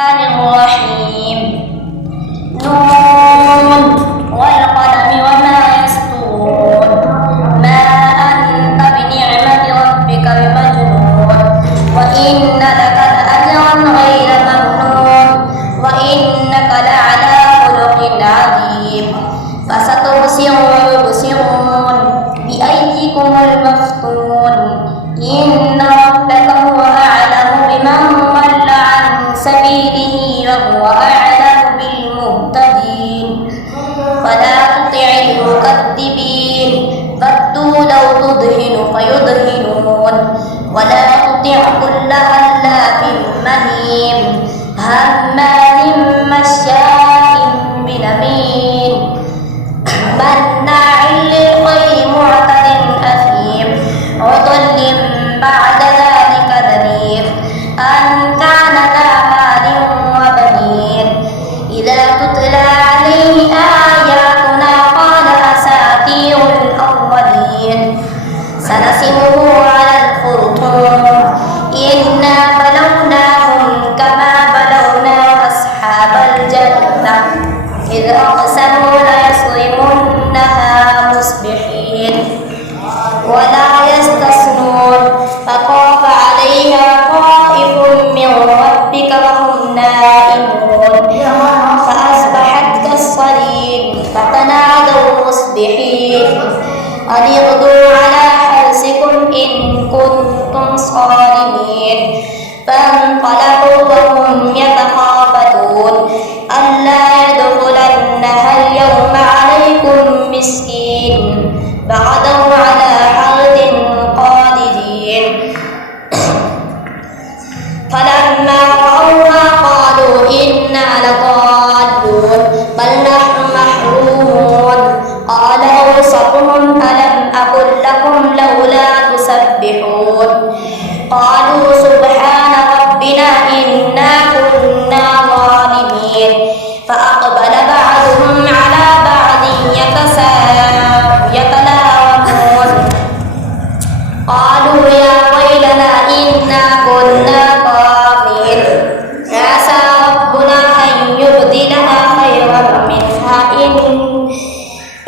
الرحيم نون والقلم وما يسطرون ما أنت بنعمة ربك بمجنون وإن لك لأجرا غير ممنون وإنك لعلى خلق عظيم فستبصر ويبصرون بأيكم المفتون إن ربك هو أعلم بمن ضل عن سبيله وهو أعلم بالمهتدين فلا تطع المكذبين ودوا لو تدهن فيدهنون ولا تطع كل حلاف مهين هماز مشاء بنميم مناع للخير معتد أثيم عتل بعد ذلك دنير أن كان ذا مال وبنين إذا تتلى عليه آياتنا قال أساطير الأولين سنسمه على الخرطوم إنا بلوناهم كما بلونا أصحاب الجنة إذ أقسموا ليصرمنها مصبحين ولا يستثنون فطاف عليها طائف من ربك وهم نائمون فأصبحت كالصريم فتنادوا مصبحين أن اغدوا على حرثكم إن كنتم صارمين فانطلقوا وهم يتخافتون ألا يدخلنها اليوم عليكم مسكين فغدوا على حرد قادرين فلما رأوها قالوا إنا لضالون بل نحن محرومون قال أوسطهم ألم أقل لكم لولا تسبحون قالوا سبحان ربنا إنا كنا ظالمين فأقبل بعضهم على بعض يتلاومون قالوا يا ويلنا إنا كنا طاغين عسى ربنا أن يبدلنا خيرا منها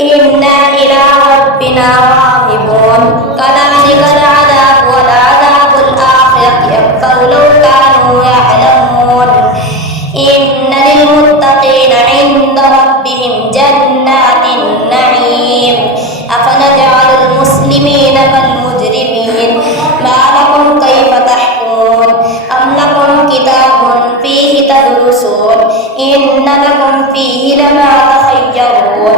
إنا إلى ربنا راغبون كذلك العذاب ولعذاب الآخرة أكبر لو كانوا يعلمون إن للمتقين عند ربهم جنات النعيم أفنجعل المسلمين كالمجرمين ما لكم كيف تحكمون أم لكم كتاب فيه تدرسون إن لكم فيه لما تخيرون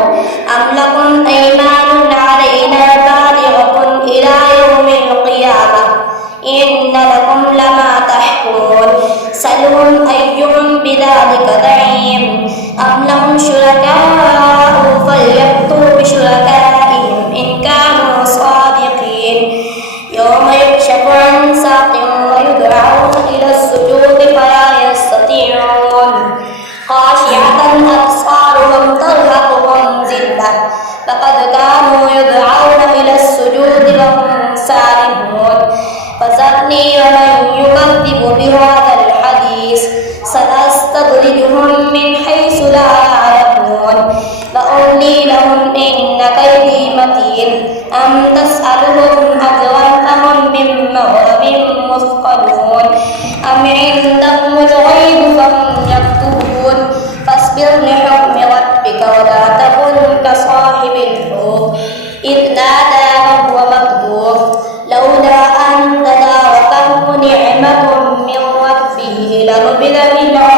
أم لكم أيمان علينا بالغة إلى يوم القيامة إن لكم لما تحكمون سلهم أيهم بذلك زعيم أم لهم شركاء فليأتوا بشركائهم إن كانوا صادقين يوم يكشف عن ساق ويدعون إلى السجود فلا يستطيعون خاشعة أبصارهم ترهقهم ذلة فقد كانوا يدعون إلى السجود وهم سالمون فذرني ومن يكذب بهذا الحديث سنستدرجهم من حيث لا يعلمون فأملي لهم إن كيدي متين أم تسألهم أجرا فهم من مغرم مثقلون أم عندهم الغيب فهم يكتبون فاصبر لحكم ربك ولا تكن كصاحب الحوت إذ نادى وهو مكذوب لولا أن تداركه نعمة من ربه لنبذ بالعراء